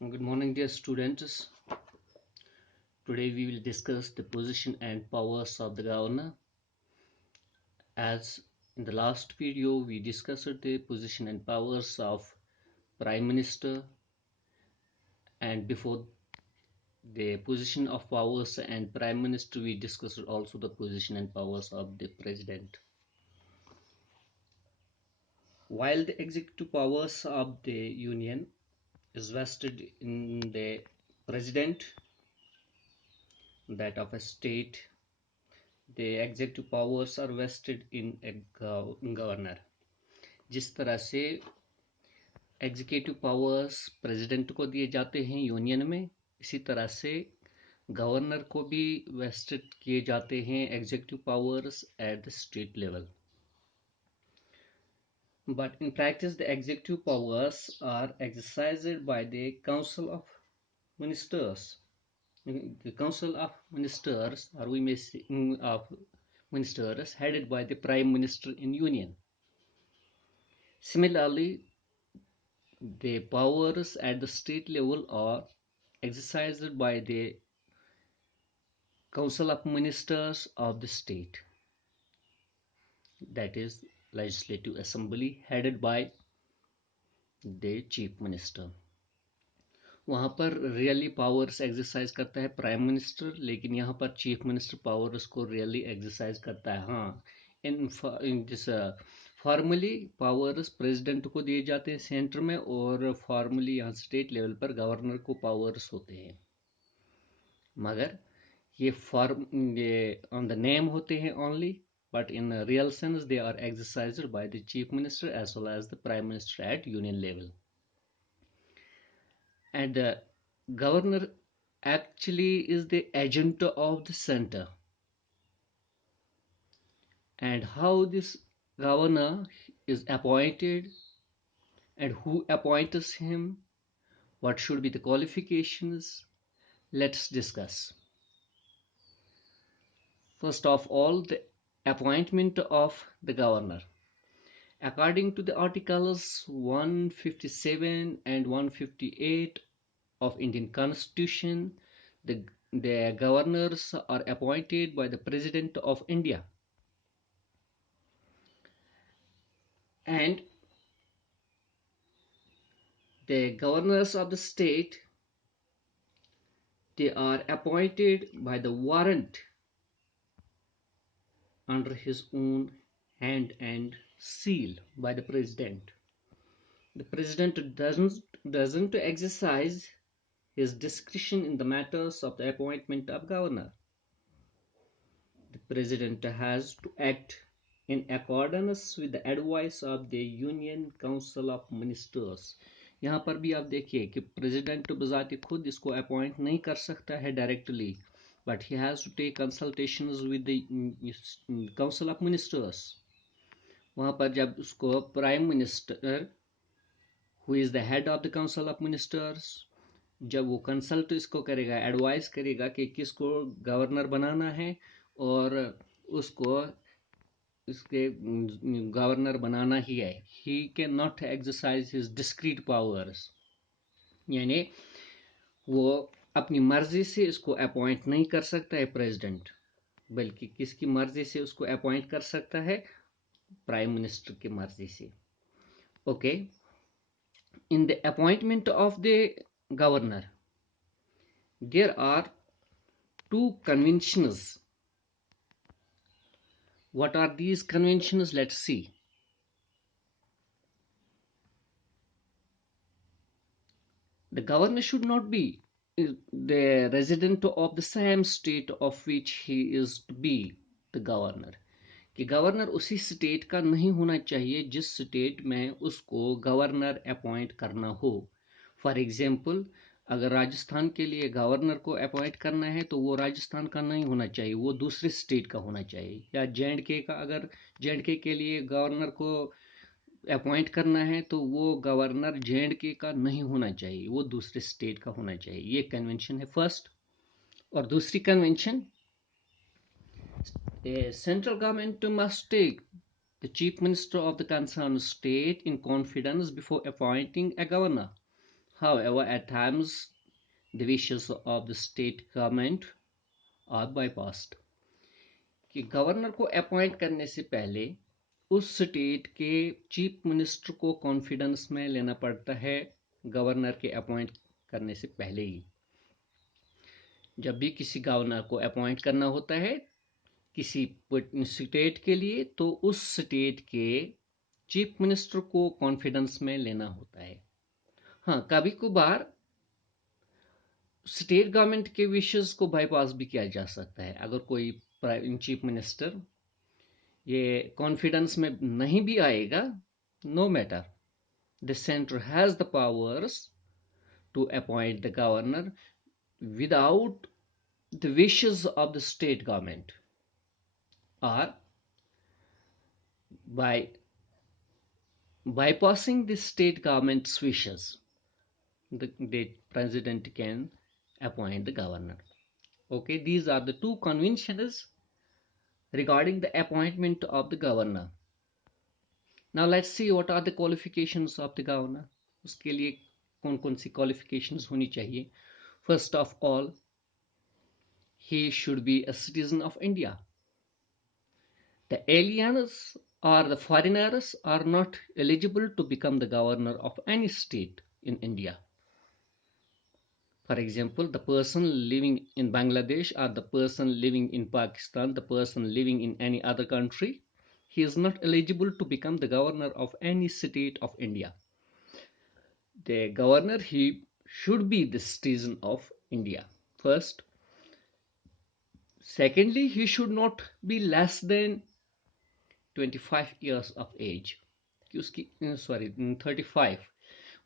Good morning, dear students. Today we will discuss the position and powers of the governor. As in the last video, we discussed the position and powers of Prime Minister, and before the position of powers and Prime Minister, we discussed also the position and powers of the President. While the executive powers of the Union is vested in the President, that of a state, the executive powers are vested in a governor. जिस तरह से executive powers president को दिए जाते हैं यूनियन में, इसी तरह से गवर्नर को भी वेस्टेड किए जाते हैं executive powers at the state level. But in practice, the executive powers are exercised by the Council of Ministers. The Council of Ministers, or we may say of ministers, headed by the Prime Minister in Union. Similarly, the powers at the state level are exercised by the Council of Ministers of the state, that is Legislative Assembly, headed by the Chief Minister. वहाँ पर really powers exercise करता है prime minister, लेकिन यहाँ पर chief minister powers को really exercise करता है. हाँ, in this formally powers president को दिए जाते हैं सेंटर में, और फॉर्मली यहाँ स्टेट लेवल पर गवर्नर को पावर्स होते हैं. मगर ये ऑन द नेम होते हैं only, but in a real sense they are exercised by the chief minister as well as the prime minister at union level. And the governor actually is the agent of the center. And how this governor is appointed and who appoints him, what should be the qualifications, let's discuss. First of all, the appointment of the governor. According to the articles 157 and 158 of Indian Constitution, the governors are appointed by the President of India. And the governors of the state, they are appointed by the warrant under his own hand and seal by the president. The president doesn't exercise his discretion in the matters of the appointment of governor. The president has to act in accordance with the advice of the Union Council of Ministers. यहाँ पर भी आप देखिए कि प्रेसिडेंट बजाते खुद इसको अपॉइंट नहीं कर सकता है directly, but he has to take consultations with the Council of Ministers. वहाँ पर जब उसको prime minister, who is the head of the Council of Ministers, जब वो कंसल्ट इसको करेगा, एडवाइस करेगा कि किसको गवर्नर बनाना है और उसको इसके गवर्नर बनाना ही है, he can not exercise his discrete powers. यानी वो अपनी मर्जी से इसको अपॉइंट नहीं कर सकता है प्रेसिडेंट, बल्कि किसकी मर्जी से उसको अपॉइंट कर सकता है, प्राइम मिनिस्टर की मर्जी से. Okay, in the appointment of the governor, there are two conventions. What are these conventions? Let's see. The governor should not be the resident of the same state of which he is to be the governor. कि गवर्नर उसी स्टेट का नहीं होना चाहिए जिस स्टेट में उसको governor appoint करना हो. फॉर एग्जाम्पल, अगर राजस्थान के लिए गवर्नर को अपॉइंट करना है तो वो राजस्थान का नहीं होना चाहिए, वो दूसरे स्टेट का होना चाहिए. या जे.एंड.के का, अगर जे.एंड.के के लिए गवर्नर को अपॉइंट करना है तो वो गवर्नर जे.एंड.के का नहीं होना चाहिए, वो दूसरे स्टेट का होना चाहिए. ये कन्वेंशन है फर्स्ट. और दूसरी convention, the central government must take the chief minister of the concerned state in confidence before appointing a governor. However, at times the wishes of the state government are bypassed. कि गवर्नर को अपॉइंट करने से पहले उस स्टेट के चीफ मिनिस्टर को कॉन्फिडेंस में लेना पड़ता है गवर्नर के अपॉइंट करने से पहले ही। जब भी किसी गवर्नर को अपॉइंट करना होता है किसी स्टेट के लिए तो उस स्टेट के चीफ मिनिस्टर को कॉन्फिडेंस में लेना होता है। हाँ, कभी कभार स्टेट गवर्नमेंट के विशेस को बाईपास भी किया जा सकता है। अगर कोई चीफ मिनिस्टर ये कॉन्फिडेंस में नहीं भी आएगा, no matter, the centre has the powers to appoint the governor without the wishes of the state government or by bypassing the state government's wishes, the president can appoint the governor. Okay, these are the two conventions regarding the appointment of the governor. Now let's see what are the qualifications of the governor. उसके लिए कौन कौन सी qualifications होनी चाहिए. First of all, he should be a citizen of India. The aliens or the foreigners are not eligible to become the governor of any state in India. For example, the person living in Bangladesh or the person living in Pakistan, the person living in any other country, he is not eligible to become the governor of any state of India. The governor, he should be the citizen of India first. Secondly, he should not be less than 25 years of age. कि उसकी 35,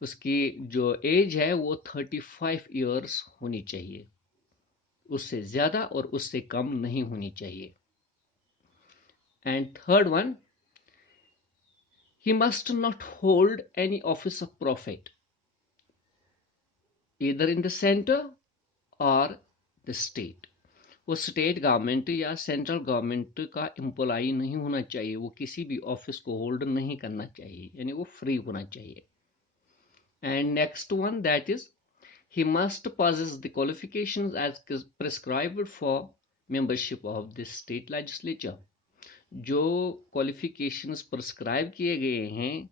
उसकी जो एज है वो 35 इयर्स होनी चाहिए, उससे ज्यादा और उससे कम नहीं होनी चाहिए. And third one, he must not hold any office of profit either in the center or the state. वो स्टेट गवर्नमेंट या सेंट्रल गवर्नमेंट का एम्प्लॉय नहीं होना चाहिए, वो किसी भी ऑफिस को होल्ड नहीं करना चाहिए, यानी वो फ्री होना चाहिए. And next one, that is, he must possess the qualifications as prescribed for membership of the state legislature. जो qualifications prescribe किए गए हैं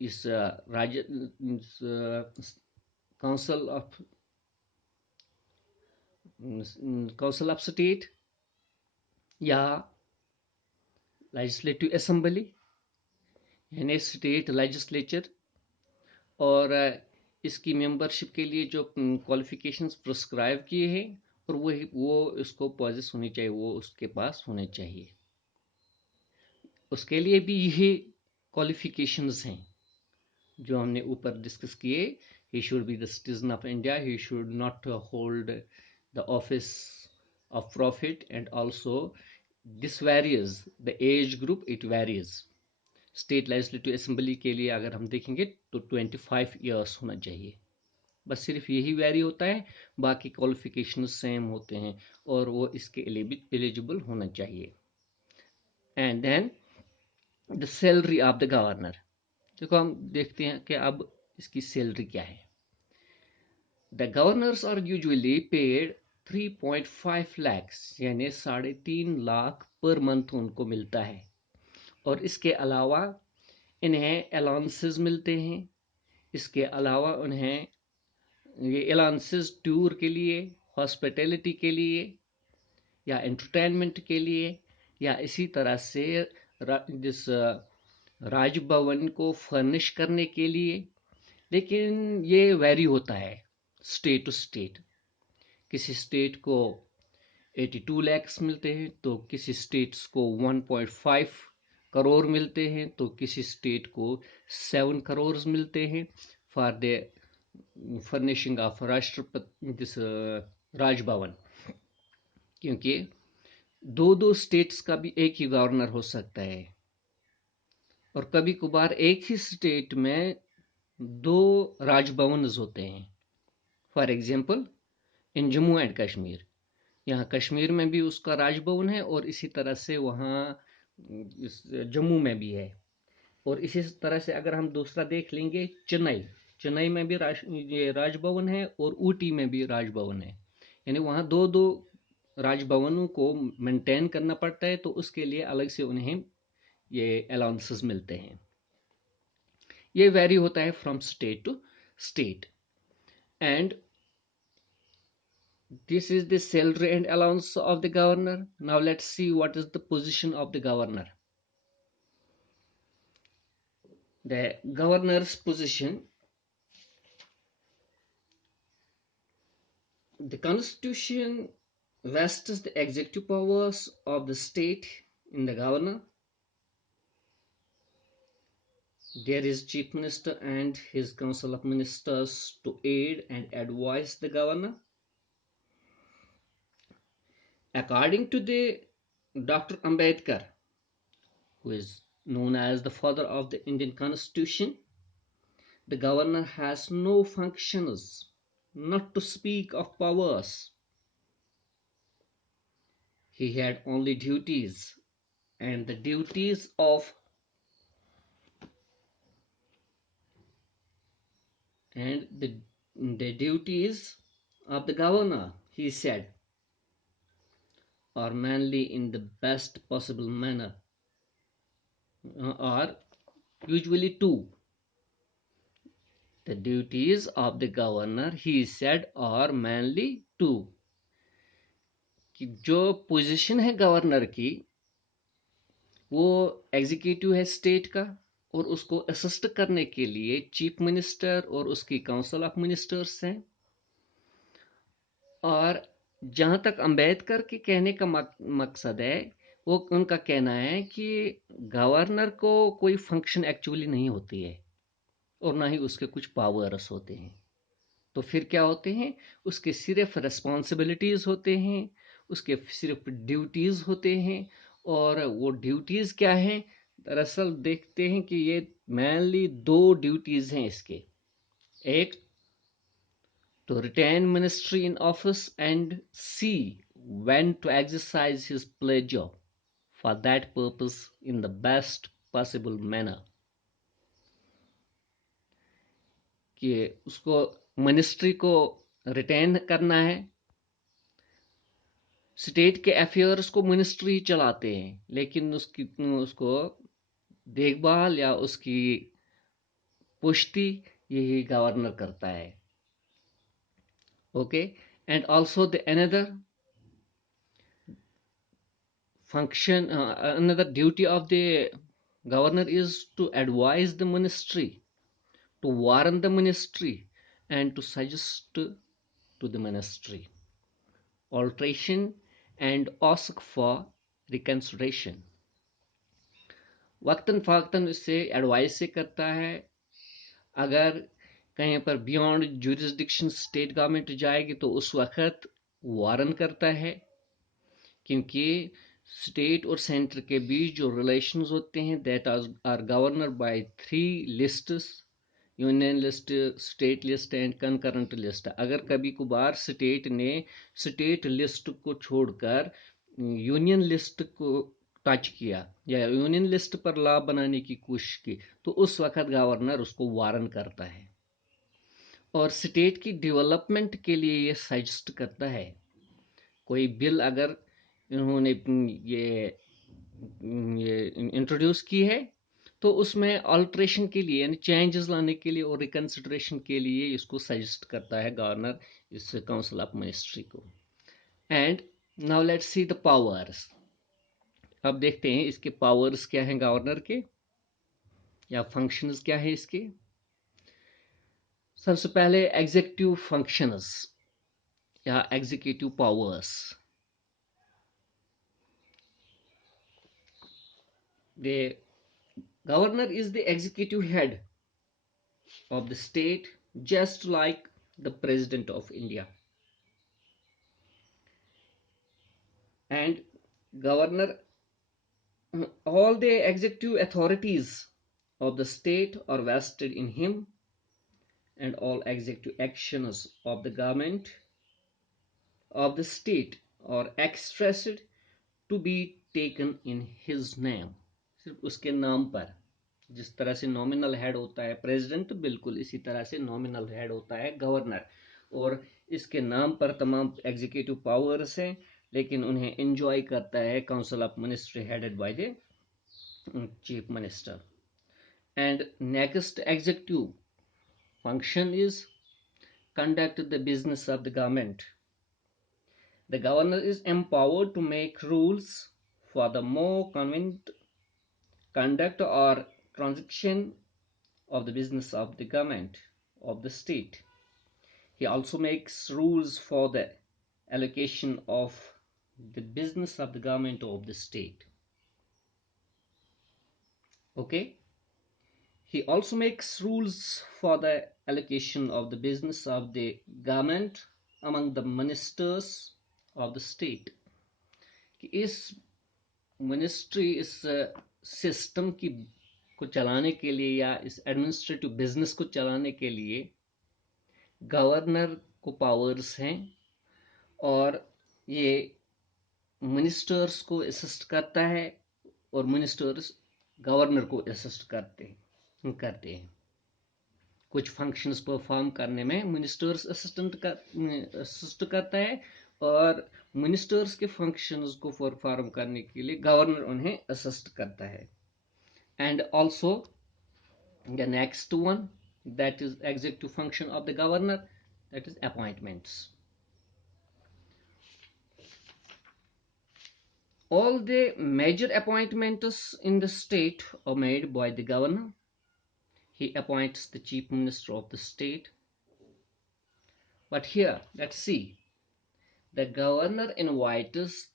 इस राज्य काउंसिल ऑफ स्टेट या लेजिस्लेटिव असेंबली यानी स्टेट लेजिस्लेचर, और इसकी मेंबरशिप के लिए जो क्वालिफिकेशंस प्रिस्क्राइब किए हैं और वो इसको पॉजेस होनी चाहिए, वो उसके पास होने चाहिए. उसके लिए भी यही क्वालिफिकेशंस हैं जो हमने ऊपर डिस्कस किए. He should be the citizen of India, he should not hold the office of profit, and also this varies the age group, it varies. State legislative assembly के लिए अगर हम देखेंगे तो 25 इयर्स होना चाहिए, बस सिर्फ यही वेरी होता है, बाकी क्वालिफिकेशन सेम होते हैं और वो इसके लिए भी एलिजिबल होना चाहिए. And then the salary of the governor. देखो हम देखते हैं कि अब इसकी सैलरी क्या है. The governors are usually paid 3.5 lakhs यानी 3.5 लाख पर मंथ उनको मिलता है, और इसके अलावा इन्हें अलाउंसेस मिलते हैं. इसके अलावा उन्हें ये अलाउंसेस टूर के लिए, हॉस्पिटैलिटी के लिए या एंटरटेनमेंट के लिए, या इसी तरह से जिस राजभवन को फर्निश करने के लिए. लेकिन ये वेरी होता है स्टेट टू स्टेट. किसी स्टेट को 82 lakhs मिलते हैं तो किसी स्टेट्स को 1.5 करोड़ मिलते हैं, तो किसी स्टेट को 7 करोड़ मिलते हैं फॉर द फर्निशिंग ऑफ राष्ट्रपति दिस राजभवन. क्योंकि दो स्टेट्स का भी एक ही गवर्नर हो सकता है, और कभी कभार एक ही स्टेट में 2 राजभवन होते हैं. फॉर एग्जाम्पल इन जम्मू एंड कश्मीर, यहाँ कश्मीर में भी उसका राजभवन है और इसी तरह से वहाँ जम्मू में भी है. और इसी तरह से अगर हम दूसरा देख लेंगे चेन्नई, चेन्नई में भी ये राजभवन है और ऊटी में भी राजभवन है, यानी वहाँ दो दो राजभवनों को मेंटेन करना पड़ता है, तो उसके लिए अलग से उन्हें ये अलाउंसेस मिलते हैं। ये वेरी होता है from state to state. And this is the salary and allowance of the governor. Now let's see what is the position of the governor. The governor's position. The constitution vests the executive powers of the state in the governor. There is chief minister and his council of ministers to aid and advise the governor. According to the Dr. Ambedkar, who is known as the father of the Indian Constitution, the governor has no functions, not to speak of powers. He had only duties, and the duties of and the duties of the governor, he said, are mainly in the best possible manner, are usually two. The duties of the governor, he said, are mainly two. कि जो पोजीशन है गवर्नर की, वो एग्जीक्यूटिव है स्टेट का, और उसको असिस्ट करने के लिए चीफ मिनिस्टर और उसकी काउंसिल ऑफ मिनिस्टर्स हैं। और जहां तक अंबेडकर के कहने का मकसद है, वो उनका कहना है कि गवर्नर को कोई फंक्शन एक्चुअली नहीं होती है और ना ही उसके कुछ पावर्स होते हैं। तो फिर क्या होते हैं, उसके सिर्फ रिस्पॉन्सिबिलिटीज होते हैं, उसके सिर्फ ड्यूटीज होते हैं। और वो ड्यूटीज क्या हैं, दरअसल देखते हैं कि ये मेनली दो ड्यूटीज हैं इसके। एक, to retain ministry in office, and C, when to exercise his pleasure for that purpose in the best possible manner। कि उसको मिनिस्ट्री को रिटेन करना है। स्टेट के अफेयर्स को मिनिस्ट्री चलाते हैं, लेकिन उसको देखभाल या उसकी पुष्टि यही गवर्नर करता है। Okay, and also the another function, another duty of the governor is to advise the ministry, to warn the ministry, and to suggest to the ministry alteration and ask for reconsideration। वक्तन फ़ाक्तन इससे एडवाइस से करता है। अगर कहीं पर beyond jurisdiction state government जाएगी तो उस वक्त वारन करता है, क्योंकि स्टेट और सेंटर के बीच जो रिलेशंस होते हैं that are governor by three lists, union list, state list and concurrent list. अगर कभी कभार स्टेट ने स्टेट लिस्ट को छोड़कर यूनियन लिस्ट को टच किया या यूनियन लिस्ट पर लॉ बनाने की कोशिश की, तो उस वक्त गवर्नर उसको वारन करता है और स्टेट की डेवलपमेंट के लिए ये सजेस्ट करता है। कोई बिल अगर इन्होंने ये इंट्रोड्यूस की है, तो उसमें अल्ट्रेशन के लिए यानी चेंजेस लाने के लिए और रिकंसिडरेशन के लिए इसको सजेस्ट करता है गवर्नर इस काउंसिल ऑफ मिनिस्ट्री को। And now let's see the powers. अब देखते हैं इसके पावर्स क्या हैं गवर्नर के, या फंक्शंस क्या है इसके। सबसे पहले एग्जीक्यूटिव फंक्शंस या executive powers. The governor is the executive head of the state, just like the president of India. And governor, all the executive authorities of the state are vested in him, and all executive actions of the government of the state are expressed to be taken in his name, सिर्फ उसके नाम पर जिस तरह से nominal head होता है प्रेसिडेंट, बिल्कुल इसी तरह से नॉमिनल हेड होता है गवर्नर। और इसके नाम पर तमाम एग्जीक्यूटिव पावर्स हैं, लेकिन उन्हें एंजॉय करता है council of ministry headed by the chief minister. And next executive function is conduct the business of the government. The governor is empowered to make rules for the more convenient conduct or transaction of the business of the government of the state. He also makes rules for the allocation of the business of the government of the state. Okay. He also makes rules for the allocation of the business of the government among the ministers of the state. कि इस मिनिस्ट्री, इस सिस्टम की को चलाने के लिए या इस एडमिनिस्ट्रेटिव बिजनेस को चलाने के लिए गवर्नर को पावर्स हैं, और ये मिनिस्टर्स को असिस्ट करता है और मिनिस्टर्स गवर्नर को असिस्ट करते हैं कुछ फंक्शंस परफॉर्म करने में। मिनिस्टर्स असिस्ट करता है और मिनिस्टर्स के फंक्शंस को परफॉर्म करने के लिए गवर्नर उन्हें असिस्ट करता है। And also the next one that is executive function of the governor, that is appointments. All the major appointments in the state are made by the governor. He appoints the chief minister of the state. But here, let's see, the governor invites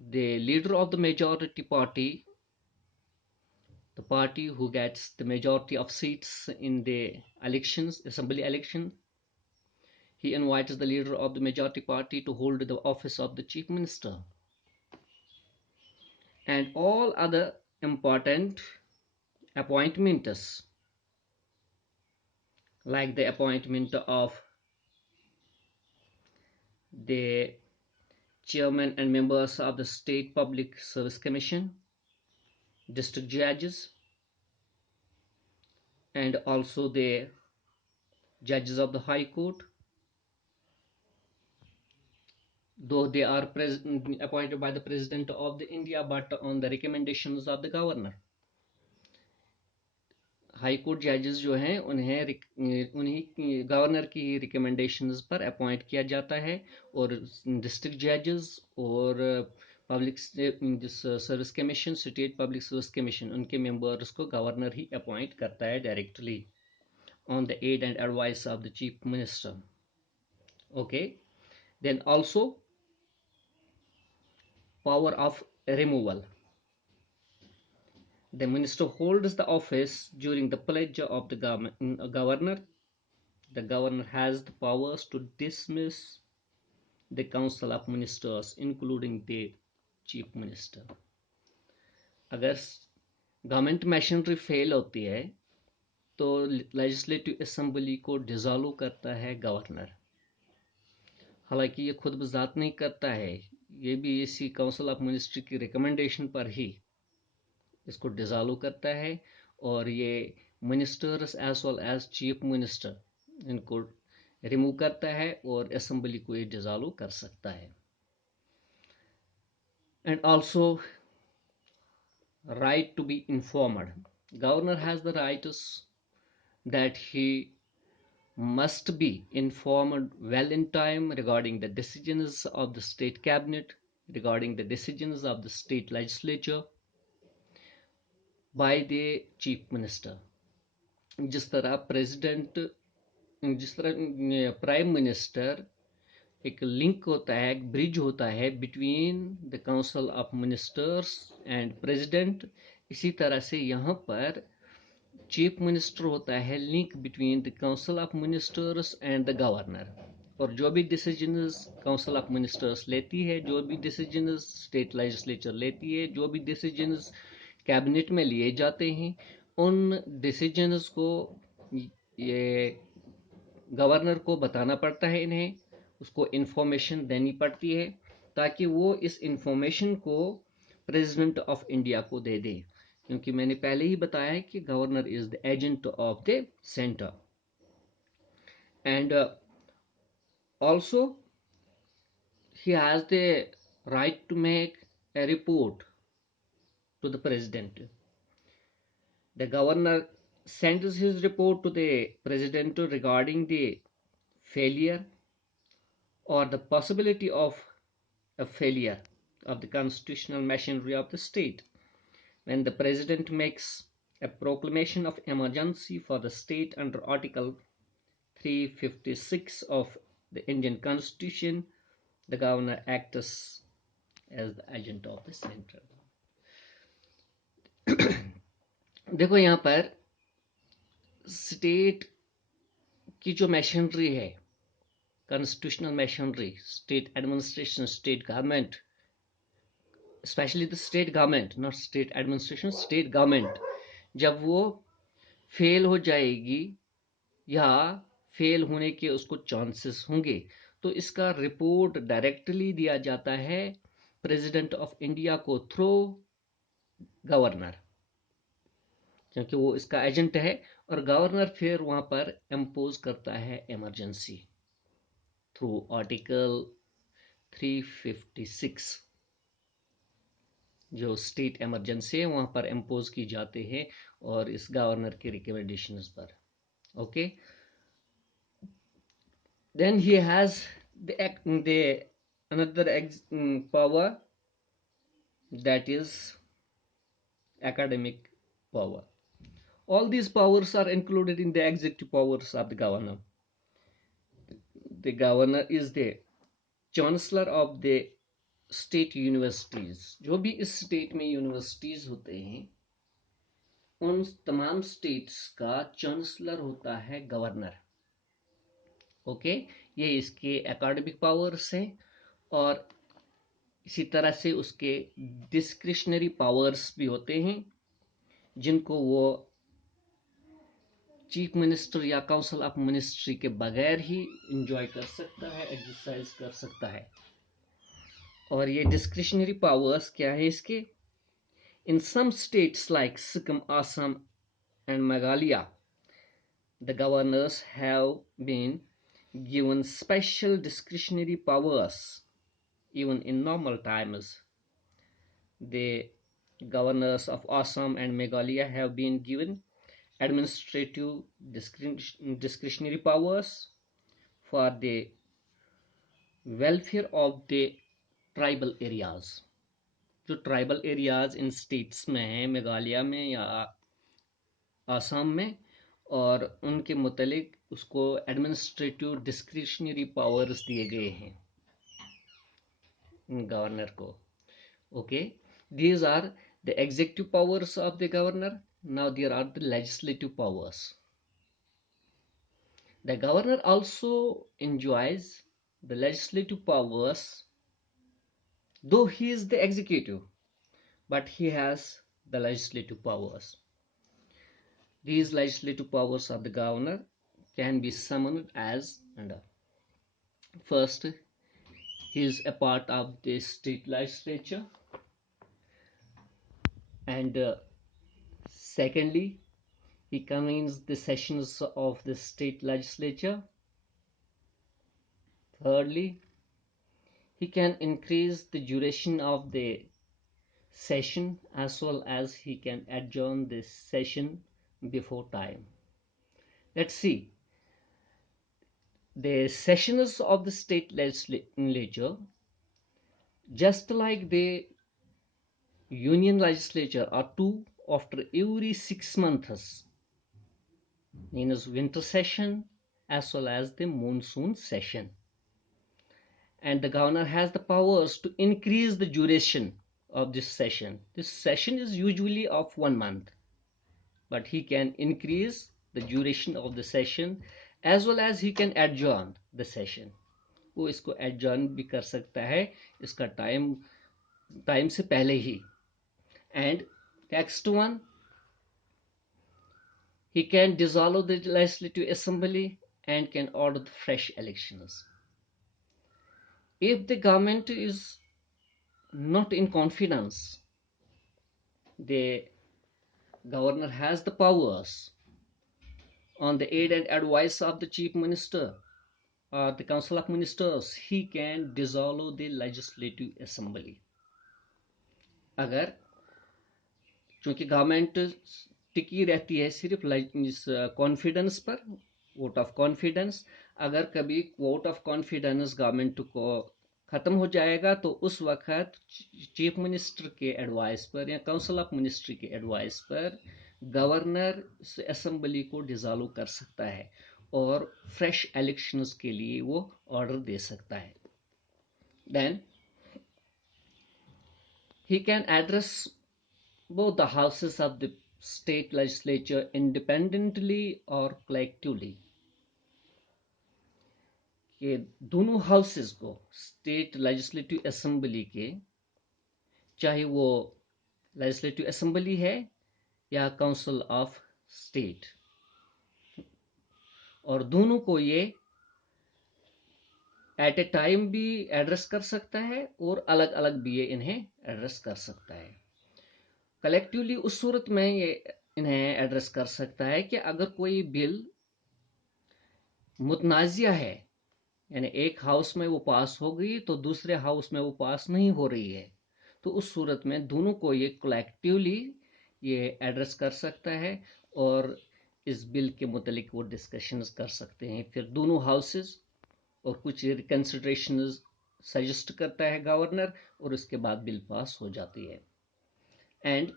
the leader of the majority party, the party who gets the majority of seats in the elections, assembly election. He invites the leader of the majority party to hold the office of the chief minister. And all other important appointments, like the appointment of the chairman and members of the State Public Service Commission, district judges, and also the judges of the High Court, though they are appointed by the President of the India, but on the recommendations of the governor. High court जजेस जो हैं उन्हीं गवर्नर की रिकमेंडेशंस पर अपॉइंट किया जाता है, और डिस्ट्रिक्ट जजेस और public service commission, state public service commission, उनके मेंबर्स को गवर्नर ही अपॉइंट करता है directly on the aid and advice of the chief minister. Okay, then also power of removal. The minister holds the office during the pledge of the governor. The governor has the powers to dismiss the council of ministers, including the chief minister. अगर government machinery fail होती है तो legislative assembly को डिसॉल्व करता है गवर्नर. हालांकि ये खुद बजात नहीं करता है, ये भी इसी काउंसिल ऑफ मिनिस्ट्री की रिकमेंडेशन पर ही इसको डिसॉल्व करता है, और ये ministers as well as chief minister इनको रिमूव करता है और असेंबली को ये डिसॉल्व कर सकता है. And also right to be informed. Governor has the rights that he must be informed well in time regarding the decisions of the state cabinet, regarding the decisions of the state legislature by the chief minister. जिस तरह prime minister एक लिंक होता है, एक ब्रिज होता है between the council of ministers and president, इसी तरह से यहाँ पर चीफ मिनिस्टर होता है link between the council of ministers and the governor. और जो भी डिसीजंस काउंसिल ऑफ मिनिस्टर्स लेती है, जो भी डिसीजंस स्टेट लेजिस्लेचर लेती है, जो भी डिसीजंस कैबिनेट में लिए जाते हैं, उन डिसीजंस को ये गवर्नर को बताना पड़ता है, इन्हें उसको इन्फॉर्मेशन देनी पड़ती है ताकि वो इस इन्फॉर्मेशन को प्रेसिडेंट ऑफ इंडिया को दे दे. क्योंकि मैंने पहले ही बताया है कि governor is the agent of the centre and also he has the right to make a report to the president. The governor sends his report to the president regarding the failure or the possibility of a failure of the constitutional machinery of the state. When the president makes a proclamation of emergency for the state under Article 356 of the Indian Constitution, the governor acts as the agent of the central. देखो यहाँ पर स्टेट की जो मशीनरी है, constitutional machinery, state administration, state government, specially the state government, not state administration, state government, जब वो फेल हो जाएगी या फेल होने के उसको चांसेस होंगे, तो इसका रिपोर्ट डायरेक्टली दिया जाता है प्रेसिडेंट ऑफ इंडिया को थ्रू गवर्नर, क्योंकि वो इसका एजेंट है, और गवर्नर फिर वहां पर इम्पोज करता है इमरजेंसी थ्रू आर्टिकल 356। जो स्टेट इमरजेंसी है वहां पर इम्पोज की जाते हैं और इस गवर्नर के रिकमेंडेशंस पर। Okay, then he has the another power, that is academic power. All these powers are included in the executive powers of the governor. The governor is the chancellor of the state universities. जो भी इस स्टेट में यूनिवर्सिटीज होते हैं उन तमाम स्टेट्स का चांसलर होता है गवर्नर। ओके, ये इसके एकेडमिक पावर्स हैं और इसी तरह से उसके डिस्क्रिशनरी पावर्स भी होते हैं जिनको वो चीफ मिनिस्टर या काउंसिल ऑफ मिनिस्ट्री के बगैर ही इंजॉय कर सकता है, एक्सरसाइज कर सकता है। और ये डिस्क्रिशनरी पावर्स क्या है इसके? In some states like Sikkim, Assam, and Meghalaya, the governors have been given special discretionary powers. Even in normal times, the governors of Assam and Meghalaya have been given administrative discretionary powers for the welfare of the tribal areas. जो tribal areas in states में हैं, मेघालय में या आसाम में, और उनके मुतालिक उसको एडमिनिस्ट्रेटिव डिस्क्रिशनरी पावर्स दिए गए हैं गवर्नर को। Okay, these are the executive powers of the governor. Now there are the legislative powers. The governor also enjoys the legislative powers, though he is the executive, but he has the legislative powers. These legislative powers of the governor can be summoned as under. First, he is a part of the state legislature, and secondly, he convenes the sessions of the state legislature. Thirdly, he can increase the duration of the session as well as he can adjourn the session before time. Let's see. The sessions of the state legislature, just like the union legislature, are two after every 6 months, known as winter session as well as the monsoon session. And the governor has the powers to increase the duration of this session. This session is usually of 1 month, but he can increase the duration of the session as well as he can adjourn the session. वो इसको adjourn भी कर सकता है इसका टाइम से पहले ही। And next one, he can dissolve the legislative assembly and can order the fresh elections. If the government is not in confidence, the governor has the powers on the aid and advice of the chief minister or the council of ministers. He can dissolve the legislative assembly. अगर चूंकि गवर्नमेंट टिकी रहती है सिर्फ इस कॉन्फिडेंस पर, vote of confidence, अगर कभी वोट ऑफ कॉन्फिडेंस गवर्नमेंट को खत्म हो जाएगा तो उस वक्त चीफ मिनिस्टर के एडवाइस पर या काउंसिल ऑफ मिनिस्ट्री के एडवाइस पर गवर्नर असेंबली को डिसॉल्व कर सकता है और फ्रेश इलेक्शंस के लिए वो ऑर्डर दे सकता है. Then he can address both the houses of the state legislature independently or collectively. कि दोनों हाउसेस को स्टेट लेजिस्लेटिव असेंबली के, चाहे वो लेजिस्लेटिव असेंबली है या काउंसिल ऑफ स्टेट, और दोनों को ये एट ए टाइम भी एड्रेस कर सकता है और अलग अलग भी ये इन्हें एड्रेस कर सकता है. कलेक्टिवली उस सूरत में ये इन्हें एड्रेस कर सकता है कि अगर कोई बिल मुतनाज़िया है, यानी एक हाउस में वो पास हो गई तो दूसरे हाउस में वो पास नहीं हो रही है, तो उस सूरत में दोनों को ये कलेक्टिवली ये एड्रेस कर सकता है और इस बिल के मुतालिक वो डिस्कशंस कर सकते हैं. फिर दोनों हाउसेस और कुछ रिकंसिडरेशन सजेस्ट करता है गवर्नर और उसके बाद बिल पास हो जाती है. And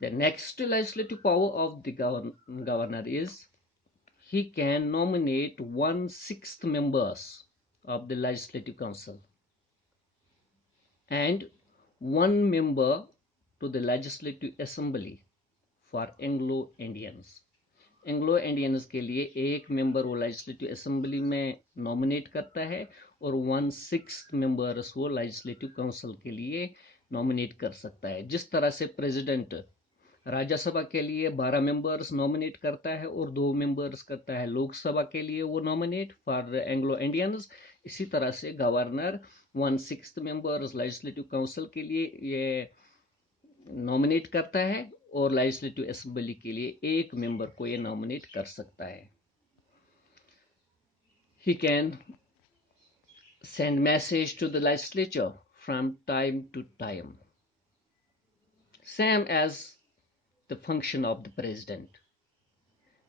the next legislative power of the governor is he can nominate 1/6 members of the legislative council and 1 member to the legislative assembly for Anglo-Indians. Anglo-Indians के लिए एक मेंबर वो लेजिस्लेटिव असेंबली में नॉमिनेट करता है और 1/6 मेंबर्स वो लेजिस्लेटिव काउंसिल के लिए नॉमिनेट कर सकता है. जिस तरह से प्रेसिडेंट राज्यसभा के लिए 12 मेंबर्स नॉमिनेट करता है और 2 मेंबर्स करता है लोकसभा के लिए वो नॉमिनेट फॉर एंग्लो इंडियंस, इसी तरह से गवर्नर 1/6 मेंबर्स लेजिस्लेटिव काउंसिल के लिए ये नॉमिनेट करता है और लेजिस्लेटिव असेंबली के लिए एक मेंबर को ये नॉमिनेट कर सकता है. He can send message to the legislature from time to time, same as the function of the president.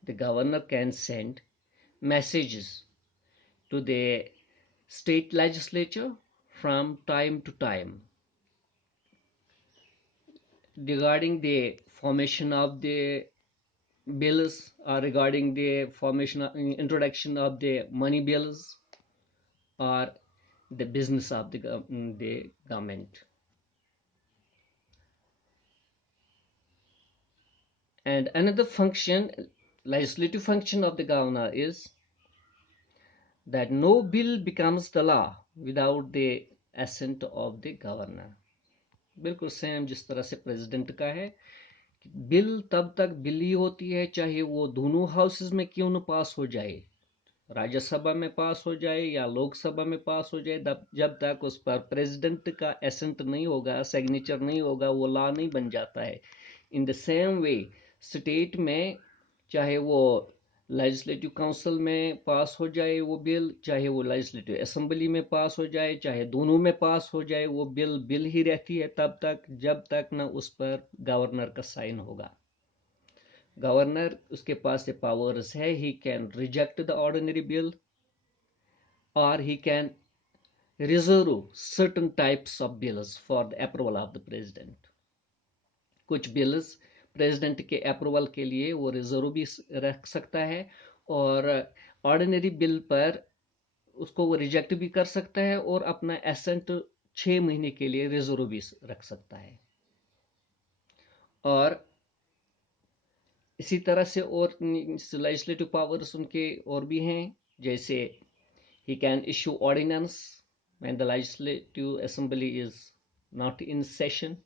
The governor can send messages to the state legislature from time to time regarding the formation of the bills or regarding the formation introduction of the money bills or the business of the government. And another function, legislative function of the governor is that no bill becomes the law without the assent of the governor. बिल्कुल सेम जिस तरह से प्रेसिडेंट का है, बिल तब तक बिल ही होती है चाहे वो दोनों हाउसेस में क्यों न पास हो जाए, राज्यसभा में पास हो जाए या लोकसभा में पास हो जाए, जब तक उस पर प्रेसिडेंट का एसेंट नहीं होगा, सिग्नेचर नहीं होगा, वो लॉ नहीं बन जाता है. In the same way state में चाहे वो लेजिस्लेटिव काउंसिल में पास हो जाए वो बिल, चाहे वो लेजिस्लेटिव असेंबली में पास हो जाए, चाहे दोनों में पास हो जाए, वो बिल बिल ही रहती है तब तक जब तक ना उस पर गवर्नर का साइन होगा. गवर्नर उसके पास ये पावर्स है, he can reject the ordinary bill और he can reserve certain types of bills for the approval of the president. कुछ बिल्स प्रेसिडेंट के अप्रूवल के लिए वो रिजर्व भी रख सकता है और ऑर्डिनरी बिल पर उसको वो रिजेक्ट भी कर सकता है और अपना एसेंट 6 महीने के लिए रिजर्व भी रख सकता है. और इसी तरह से और लेजिस्लेटिव पावर्स उनके और भी हैं, जैसे he can issue ordinance when the legislative assembly is not in session.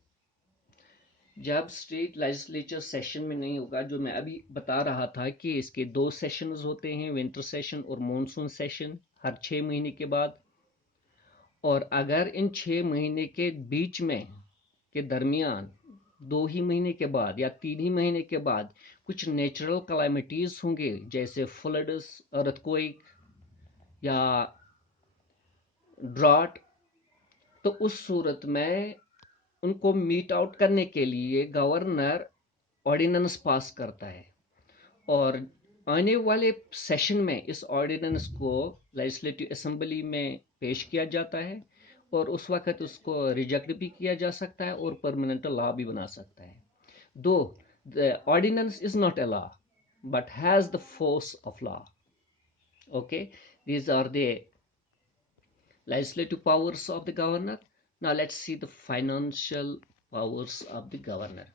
जब स्टेट लेजिस्लेचर सेशन में नहीं होगा, जो मैं अभी बता रहा था कि इसके 2 सेशंस होते हैं, विंटर सेशन और मॉनसून सेशन, हर 6 महीने के बाद. और अगर इन 6 महीने के बीच में के दरमियान 2 ही महीने के बाद या 3 ही महीने के बाद कुछ नेचुरल कैलामिटीज होंगे, जैसे फ्लड्स, अर्थक्वेक या ड्रॉट, तो उस सूरत में उनको मीट आउट करने के लिए गवर्नर ऑर्डिनेंस पास करता है, और आने वाले सेशन में इस ऑर्डिनेंस को लेजिस्लेटिव असेंबली में पेश किया जाता है, और उस वक्त उसको रिजेक्ट भी किया जा सकता है और परमानेंट लॉ भी बना सकता है. Though the ordinance is not a law but has the force of law. Okay, these are the legislative powers of the governor. Now let's see the financial powers of the governor.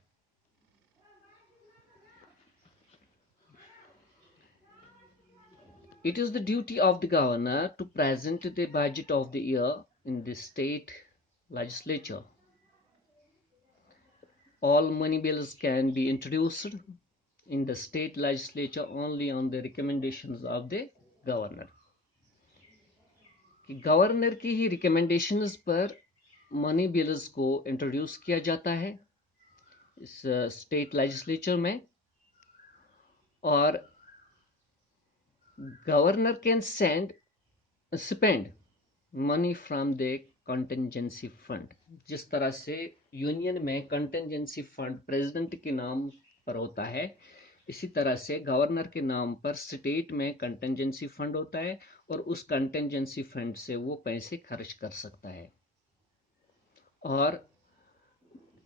It is the duty of the governor to present the budget of the year in the state legislature. All money bills can be introduced in the state legislature only on the recommendations of the governor. कि गवर्नर की ही रिकमेंडेशंस पर money bills को इंट्रोड्यूस किया जाता है इस state legislature में, और governor can spend money from the contingency fund. जिस तरह से यूनियन में कंटिजेंसी फंड प्रेसिडेंट के नाम पर होता है, इसी तरह से गवर्नर के नाम पर स्टेट में कंटिजेंसी फंड होता है, और उस कंटिजेंसी फंड से वो पैसे खर्च कर सकता है. और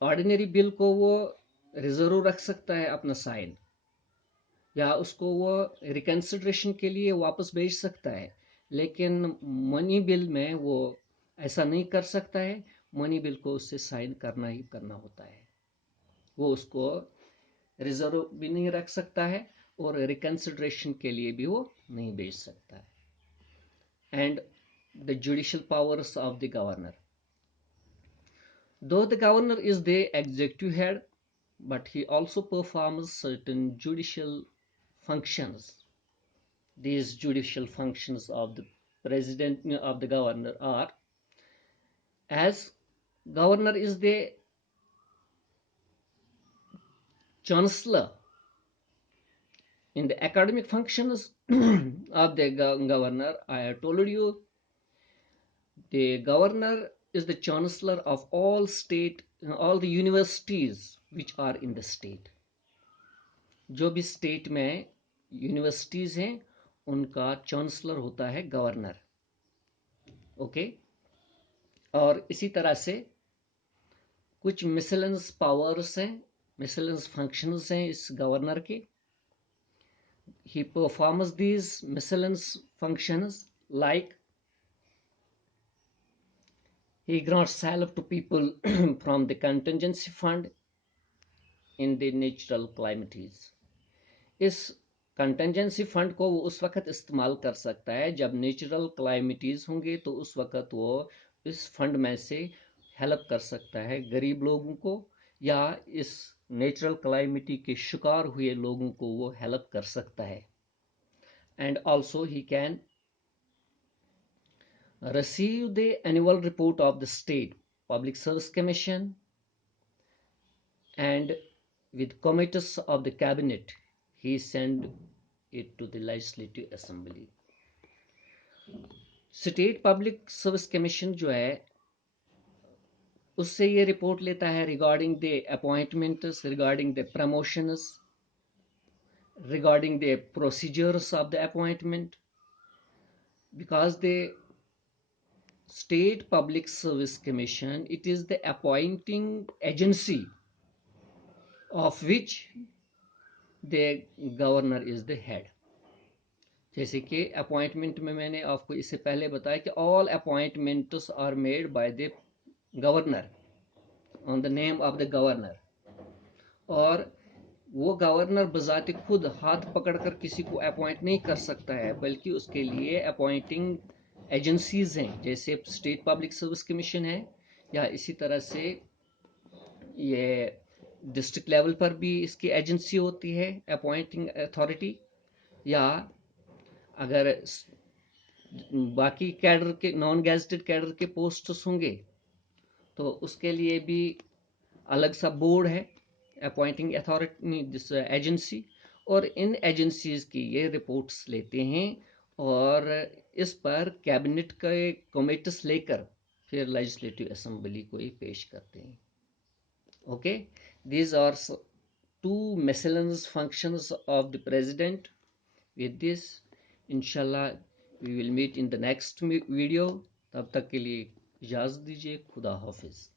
ऑर्डिनरी बिल को वो रिजर्व रख सकता है अपना साइन, या उसको वो रिकंसिडरेशन के लिए वापस भेज सकता है. लेकिन मनी बिल में वो ऐसा नहीं कर सकता है. मनी बिल को उससे साइन करना ही करना होता है. वो उसको रिजर्व भी नहीं रख सकता है और रिकंसिडरेशन के लिए भी वो नहीं भेज सकता है. And the judicial powers of the governor. Though the governor is the executive head, but he also performs certain judicial functions. These judicial functions of the president of the governor are, as governor is the chancellor in the academic functions of the governor. I have told you the governor is the chancellor of all the universities which are in the state. जो भी स्टेट में यूनिवर्सिटीज हैं उनका चांसलर होता है governor. Okay, और इसी तरह से कुछ मिसलेनियस पावर्स हैं, मिसलेनियस फंक्शंस हैं इस गवर्नर के. He performs these miscellaneous functions like he grants help to people from the contingency fund in the natural calamities. इस कंटेंजेंसी फंड को वो उस वक्त इस्तेमाल कर सकता है जब नेचुरल क्लाइमिटीज होंगे, तो उस वक्त वो इस फंड में से हेल्प कर सकता है गरीब लोगों को, या इस नेचुरल क्लाइमिटी के शिकार हुए लोगों को वो हेल्प कर सकता है. And also he can receive the annual report of the state public service commission, and with committees of the cabinet he send it to the legislative assembly. State public service commission जो है उससे ये रिपोर्ट लेता है regarding the appointments, regarding the promotions, regarding the procedures of the appointment, because the State Public Service Commission, it is the appointing agency of which the governor is the head. जैसे कि अपॉइंटमेंट में मैंने आपको इससे पहले बताया कि all appointments are made by the governor on the name of the governor, और वो गवर्नर बजाते खुद हाथ पकड़कर किसी को अपॉइंट नहीं कर सकता है, बल्कि उसके लिए अपॉइंटिंग एजेंसीज हैं, जैसे स्टेट पब्लिक सर्विस कमीशन है, या इसी तरह से ये डिस्ट्रिक्ट लेवल पर भी इसकी एजेंसी होती है अपॉइंटिंग अथॉरिटी, या अगर बाकी कैडर के नॉन गैजेटेड कैडर के पोस्ट्स होंगे तो उसके लिए भी अलग सा बोर्ड है अपॉइंटिंग अथॉरिटी दिस एजेंसी, और इन एजेंसीज की ये रिपोर्ट्स लेते हैं और इस पर कैबिनेट के कमिटीज लेकर फिर लेजिस्लेटिव असेंबली को ये पेश करते हैं. Okay, these are two miscellaneous functions of the president. With this, inshallah, we will meet in the next video. तब तक के लिए इजाज़त दीजिए. खुदा हाफिज़.